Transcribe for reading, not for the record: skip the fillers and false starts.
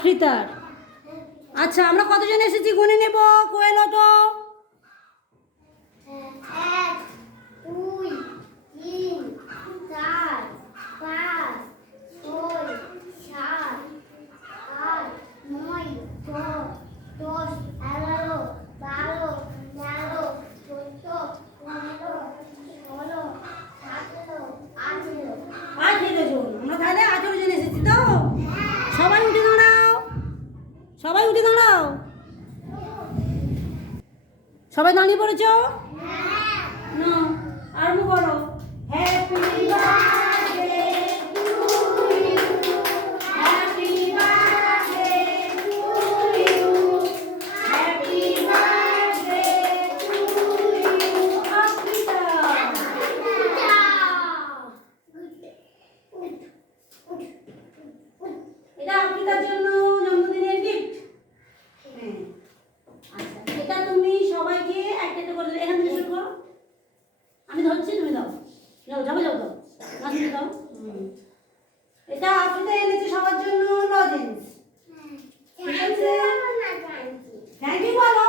আফ্রিতার। আচ্ছা আমরা কতজন এসেছি গুনে নেব, কোয়েল ওঠো। 1 2 3 4 5 6 7 8 9 10 11 12 13 14 15 16 17 18 18 জন। আমরা তাহলে 18 জন এসেছি তো। সবাই উঠে দাঁড়াও, সবাই উঠে দাঁড়াও। সবাই দাঁড়িয়ে পড়েছো? না, আরম্ভ করো। Happy birthday to you, happy birthday to you, happy birthday to you Africa. এটা আফ্রিকার জন্য জন্মদিনের গিফট। হ্যাঁ, আচ্ছা এটা তুমি সবাইকে একটা একটা করে এখান থেকে শুরু করো। আমি ধরছি, তুমি দাও। যাও যাবে, যাও দাও, না তুমি দাও। এটা আফ্রিকা এনেছে সবার জন্য লজেন্স। ঠিক আছে, থ্যাংক ইউ বলো।